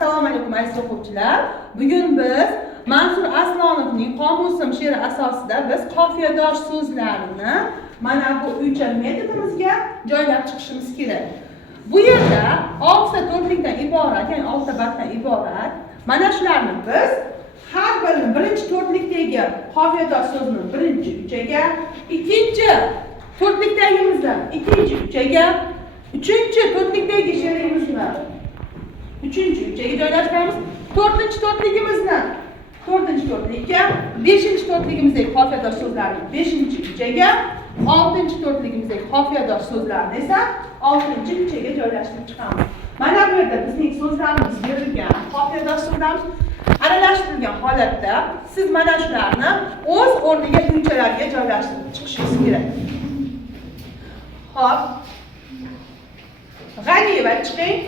Assalomu alaykum aziz o'quvchilar. Bugun biz Mansur Aslonovning Qomusim she'ri asosida biz qofiyadosh so'zlarini mana bu uycha metodimizga joylab chiqishimiz kerak. Bu yerda 6 ta to'rtlikdan iborat, ya'ni 6 ta banddan iborat. Mana shularni biz har birini birinchi to'rtlikdagi qofiyadosh so'zni birinchi uchaga, ikkinchi to'rtlikdagimizdan ikkinchi uchaga, uchinchi to'rtlikdagi she'rimizni uchinchi uchaga joylashtiramiz. To'rtinchi to'rtligimizni to'rtinchi to'rtlikka, beshinchi to'rtligimizdagi qofiyadosh so'zlarni beshinchi uchaga, oltinchi to'rtligimizdagi qofiyadosh so'zlarni esa oltinchi uchaga joylashtirib chiqamiz. Mana bu yerda bizning so'zlarimiz berilgan, qofiyadosh so'zlarimiz aralashtirilgan holatda siz mana shularni o'z o'rniga uchalarga joylashtirib chiqishingiz kerak. Xo'p. G'aniyeva chiqing.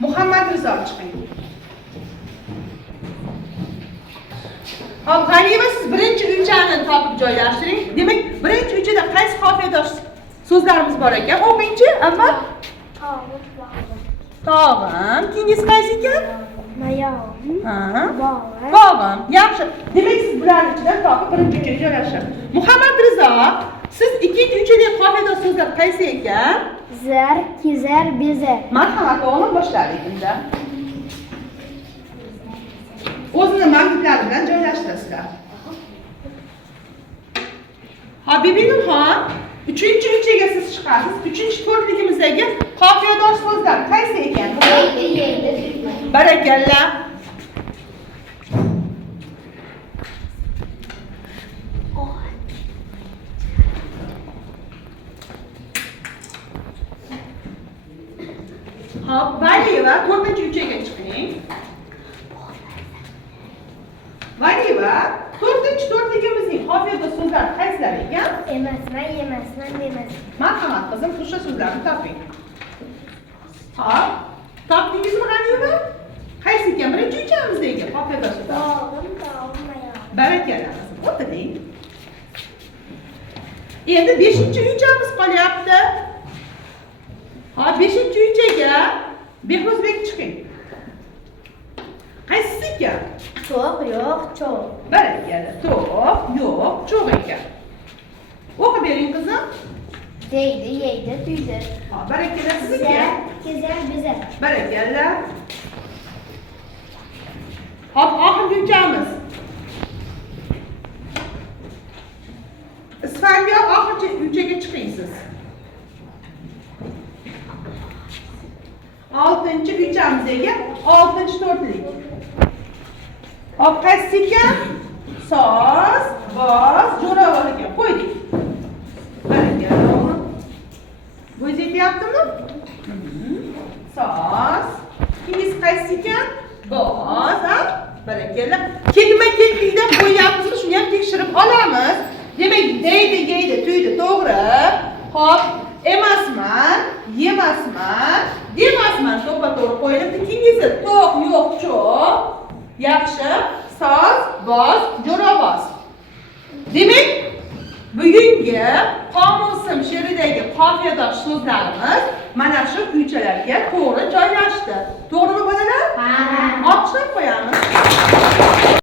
Muhammad Rizo chiqing. Hop, G'aniyeva siz birinchi uchani topib joylashtiring. Demak, birinchi uchada qaysi qofiyadosh so'zlarimiz bor ekan? O'qingchi, avval. Tog'im. Keyingisi qaysi ekan? Mayog'im. Bog'im. Yaxshi. Demak, siz bularning ichidan topib birinchi uchaga joylashtirasiz. Muhammad Rizo, siz ikkinchi uchadagi qofiyadosh so'zlar qaysi ekan? Zar, kezar, bezar. Marhamat, o'g'lim boshladik unda. O'zini magnitlar bilan joylashtirasizlar. Habibinurxon, uchinchi uchaga siz chiqasiz. Uchinchi to'rtligimizdagi qofiyadosh so'zlar qaysi ekan? Barakalla. Hop, Valiyeva, to'rtinchi uchaga chiqing. Valiyeva, to'rtinchi to'rtligimizning qofiyadosh so'zlari qaysilar ekan? Emasman, yemasman, demasman. Marhamat qizim, o'sha so'zlarni toping. Hop, topdingizmi G'aniyeva? Qaysi ekan? Birinchi uchamizdagi qofiyadosh so'zlar. Tog'im, mayog'im. Barakalla qizim, o'tiring. Endi beshinchi uchamiz qolyapti. Hop, beshinchi uchaga Behruzbek chiqing. Qaysisi ekan? To'q, yo'q, cho'q. Barakalla, to'q, yo'q, cho'q ekan. O'qib bering qizim. Deydi, yeydi, tuydi. Hop, barakalla siz Zar, ekan. kezar, bezar. Barakalla. Hop, oxirgi uchamiz. Isfandiyo, oxirgi uchaga chiqing siz. Oltinchi uchamizdagi oltinchi to'rtlik. Hop, qaysi ekan? Soz, boz, jo'ravon ekan. Qo'ydik. Barakalla o'g'lim. Bo'z yetyaptimi? Soz. Keyingisi qaysi ekan? Boz, ha? Barakalla. Ketma-ketlikda qo'yyapmizmi? Shuni ham tekshirib olamiz. Demak, deydi, yeydi, tuydi, to'g'ri. Hop, emasman, yemasman, demasman, to'ppa-to'g'ri qo'yilibdi. Keyingisi to'q, yo'q, cho'q. Yaxshi, soz, boz, jo'raboz. Demak, bugungi Qomusim she'ridagi qofiyadosh so'zlarimiz mana shu uchalarga to'g'ri joylashdi. To'g'rimi bolalar? Ha. Olqishlab qo'yamiz.